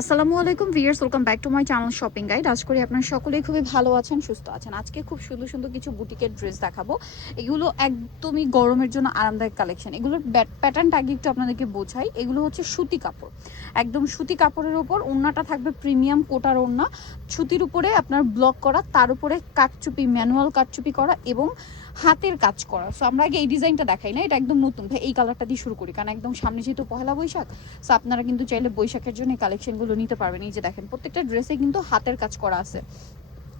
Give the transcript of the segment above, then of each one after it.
আসসালামু আলাইকুম viewers, welcome back to my channel shopping guide. আশা করি আপনারা সকলেই খুবই ভালো আছেন, সুস্থ আছেন। আজকে খুব সুন্দর সুন্দর কিছু বুটিকের ড্রেস দেখাবো। এগুলো একদমই গরমের জন্য আরামদায়ক কালেকশন। এগুলোর প্যাটার্নটা আগে একটু আপনাদেরকে বোঝাই। এগুলো হচ্ছে সুতি কাপড়, একদম সুতি কাপড়ের উপর ওড়নাটা থাকবে প্রিমিয়াম কোটার ওড়না, সুতির উপরে আপনার ব্লক করা, তার উপরে কাটচুপি, ম্যানুয়াল কাটচুপি করা এবং হাতের কাজ করা। সো আমরা আগে এই ডিজাইনটা দেখাই না, এটা একদম নতুন ভাই। এই কালারটা দিয়ে শুরু করি, কারণ একদম সামনে যেহেতু পহেলা বৈশাখ, সো আপনারা কিন্তু চাইলে বৈশাখের জন্য কালেকশনগুলো নিতে পারবেন। এই যে দেখেন, প্রত্যেকটা ড্রেসে কিন্তু হাতের কাজ করা আছে।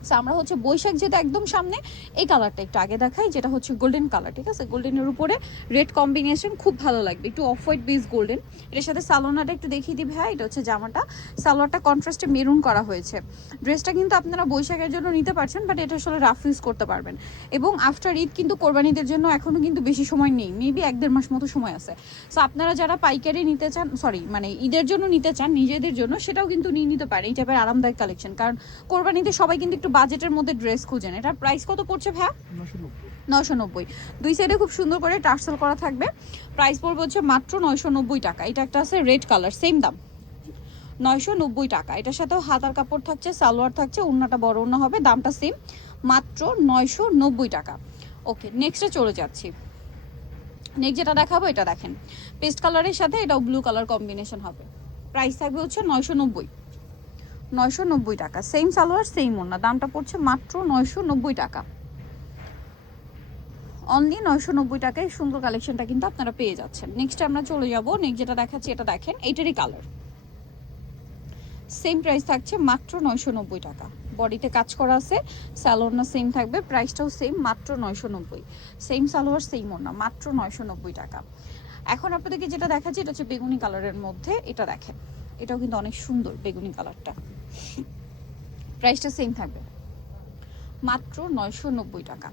সো আমরা হচ্ছে বৈশাখ যেটা একদম সামনে, এই কালারটা একটু আগে দেখাই, যেটা হচ্ছে গোল্ডেন কালার। ঠিক আছে, গোল্ডেনের উপরে রেড কম্বিনেশন, খুব ভালো লাগবে। একটু অফ হোয়াইট বেস গোল্ডেন। এর সাথে সালোয়ারটা একটু দেখিয়ে দিই ভাই। এটা হচ্ছে জামাটা, সালোয়ারটা কন্ট্রাস্টে মেরুন করা হয়েছে। ড্রেসটা কিন্তু আপনারা বৈশাখের জন্য নিতে পারছেন, বাট এটা আসলে রাফ ইউজ করতে পারবেন। এবং আফটার ঈদ কিন্তু কোরবানিদের জন্য এখনও কিন্তু বেশি সময় নেই, মেবি 1-1.5 মাস মতো সময় আছে। সো আপনারা যারা পাইকারি নিতে চান, সরি মানে ঈদের জন্য নিতে চান নিজেদের জন্য, সেটাও কিন্তু নিয়ে নিতে পারেন। এই টাইপের আরামদায়ক কালেকশন, কারণ কোরবানিতে সবাই কিন্তু একটু বাজেটের মধ্যে ড্রেস খুঁজেন। এটার প্রাইস কত পড়ছে ভাইয়া? 990। দুই সাইডে খুব সুন্দর করে টার্সেল করা থাকবে। প্রাইস পড়বে হচ্ছে মাত্র 990 টাকা। এটা একটা আছে রেড কালার, সেম দাম 990 টাকা। এটার সাথেও হাতার কাপড় থাকছে, সালোয়ার থাকছে, ওড়নাটা বড় ওড়না হবে, দামটা সেম মাত্র 990 টাকা। ওকে, নেক্সটে চলে যাচ্ছি। নেক্সট যেটা দেখাবো, এটা দেখেন পেস্ট কালারের সাথে এটাও ব্লু কালার কম্বিনেশন হবে। প্রাইস থাকবে হচ্ছে 990 টাকা। সেম সালোয়ার সেম ওড়না, দামটা পড়ছে মাত্র 990 টাকা। অনলি 990 টাকায় সুন্দর কালেকশনটা কিন্তু আপনারা পেয়ে যাচ্ছেন। নেক্সট আমরা চলে যাব। নেক্সট যেটা দেখাচ্ছি, এটা দেখেন, এইটারই কালার, সেম প্রাইস থাকছে মাত্র 990 টাকা। বডিতে কাজ করা আছে, সালোয়ারটা সেম থাকবে, প্রাইসটাও সেম মাত্র 990। সেম সালোয়ার সেম ওড়না, মাত্র 990 টাকা। এখন আপনাদেরকে যেটা দেখাচ্ছি, এটা হচ্ছে বেগুনি কালারের মধ্যে। এটা দেখেন, এটাও কিন্তু অনেক সুন্দর বেগুনি কালারটা। প্রাইসটা সেম থাকবে মাত্র 990 টাকা।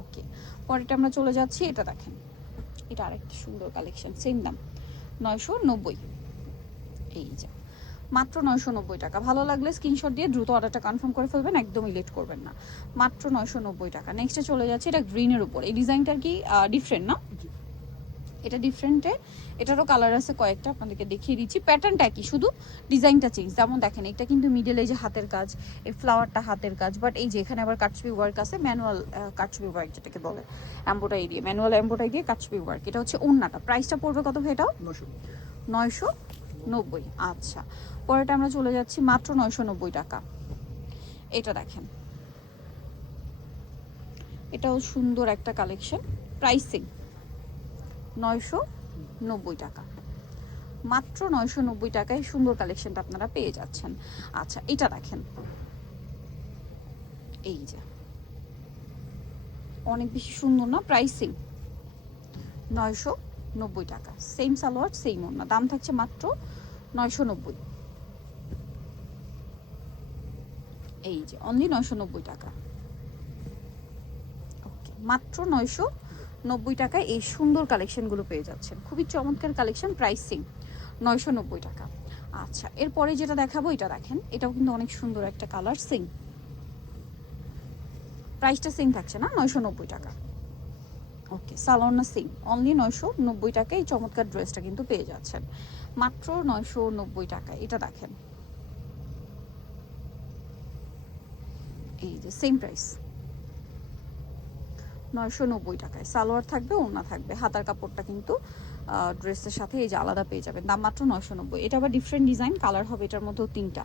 ওকে, পরেরটা আমরা চলে যাচ্ছি। এটা দেখেন, এটা আরেকটা সুন্দর কালেকশন, সেম দাম 990। এই যে মাত্র 990 টাকা। ভালো লাগলে স্ক্রিনশট দিয়ে দ্রুত অর্ডারটা কনফার্ম করে ফেলবেন, একদমই লেট করবেন না। মাত্র 990 টাকা। নেক্সটে চলে যাচ্ছে, এটা গ্রিনের উপর। এই ডিজাইনটার কি ডিফারেন্ট না? এটা ডিফারেন্টে, এটারও কালার আছে কয়েকটা, আপনাদেরকে দেখিয়ে দিচ্ছি। প্যাটার্নটা কি, শুধু ডিজাইনটা চেঞ্জ। যেমন দেখেন, এটা কিন্তু মিডল, এই যে হাতের কাজ, এই ফ্লাওয়ারটা হাতের কাজ, বাট এই যে এখানে আবার কাটছবি ওয়ার্ক আছে, ম্যানুয়াল কাটছবি ওয়ার্ক যেটাকে বলে, এম্বোটারি দিয়ে, ম্যানুয়াল এম্বোটারি দিয়ে কাটছবি ওয়ার্ক। এটা হচ্ছে ওড়নাটা। প্রাইসটা পড়বে কত ভাই? এটাও 990। আচ্ছা, পরেটা আমরা চলে যাচ্ছি, মাত্র 990 টাকা। এটা দেখেন, এটাও সুন্দর একটা কালেকশন। প্রাইসিং 990 টাকা। মাত্র 990 টাকায় সুন্দর কালেকশনটা আপনারা পেয়ে যাচ্ছেন। আচ্ছা, এটা দেখেন, এই যে অনেক বেশি সুন্দর না? প্রাইসিং 990 টাকা। সেম সালোয়ার সেম ওড়না, দাম থাকছে মাত্র 990। এই যে অনলি 990 টাকা। ওকে, মাত্র 990 টাকায় এই সুন্দর কালেকশনগুলো পেয়ে যাচ্ছেন। খুবই চমৎকার কালেকশন, প্রাইসিং 990 টাকা। আচ্ছা, এরপরে যেটা দেখাবো, এটা দেখেন, এটাও কিন্তু অনেক সুন্দর একটা কালার, সেম প্রাইসটা সেম থাকছে না? 990 টাকা। ওকে, সালোয়ারটা সেম, অনলি 990 টাকায় এই চমৎকার ড্রেসটা কিন্তু পেয়ে যাচ্ছেন মাত্র 990 টাকায়। এটা দেখেন, এই যে সেম প্রাইস 990 টাকায়। সালোয়ার থাকবে, ওড়না থাকবে, হাতার কাপড়টা কিন্তু ড্রেসের সাথে এই যে আলাদা পেয়ে যাবেন, দাম মাত্র 990। এটা আবার ডিফারেন্ট ডিজাইন, কালার হবে এটার মধ্যেও 3টা।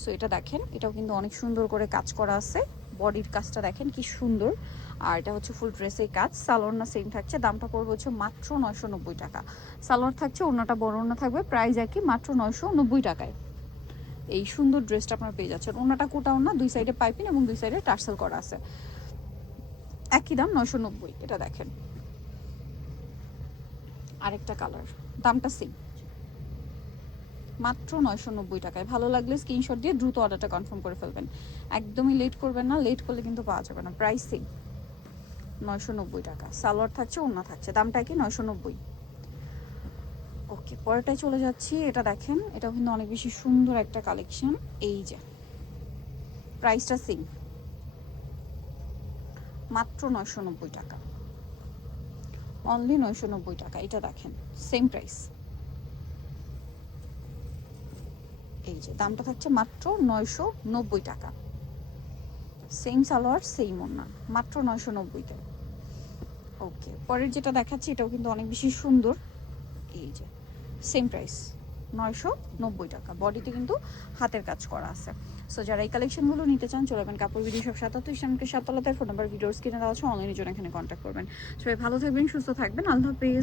সো এটা দেখেন, এটাও কিন্তু অনেক সুন্দর করে কাজ করা আছে। বডির কাজটা দেখেন কি সুন্দর। আর এটা হচ্ছে ফুল ড্রেসের কাজ, সালোয়ারটা সেম থাকছে, দামটা পড়বে হচ্ছে মাত্র 990 টাকা। সালোয়ার থাকছে, ওড়নাটা বড় ওড়না থাকবে, প্রাইস একই মাত্র 990 টাকায়। এই সুন্দর ড্রেসটা আপনারা পেয়ে যাচ্ছেন। ওড়নাটা কোটা ওড়না, দুই সাইডে পাইপিং এবং দুই সাইডে টার্সেল করা আছে, একই দাম 990। এটা দেখেন, আরেকটা কালার, দামটা সেম মাত্র 990 টাকায়। ভালো লাগলে স্ক্রিনশট দিয়ে দ্রুত অর্ডারটা কনফার্ম করে ফেলবেন, একদমই লেট করবেন না, লেট করলে কিন্তু পাওয়া যাবে না। প্রাইস সেম 990 টাকা। সালোয়ার থাকছে, ওড়না থাকছে, দামটা কি 990। ওকে, পরেরটায় চলে যাচ্ছি। এটা দেখেন, এটাও কিন্তু অনেক বেশি সুন্দর একটা কালেকশন। এই যে প্রাইসটা সেম মাত্র 990 টাকা, অনলি 990 টাকা। এটা দেখেন, সেম প্রাইস যে দামটা থাকছে মাত্র 990 টাকা। সেম সালোয়ার সেম ওড়না, মাত্র 990 টাকা। ওকে, পরের যেটা দেখাচ্ছি এটাও কিন্তু অনেক বেশি সুন্দর। এই যে সেম প্রাইস 990 টাকা। বডিতে কিন্তু হাতের কাজ করা আছে। সো যারা এই কালেকশনগুলো নিতে চান চলে যাবেন কাপড় বিডি শপ 77 ইসলামকে 7 তলাতে। ফোন নাম্বার ভিডিওর স্ক্রিনে দেওয়া আছে, অনলাইনে জন্য এখানে কন্ট্যাক্ট করবেন। সবাই ভালো থাকবেন, সুস্থ থাকবেন, আল্লাহ হাফেজ।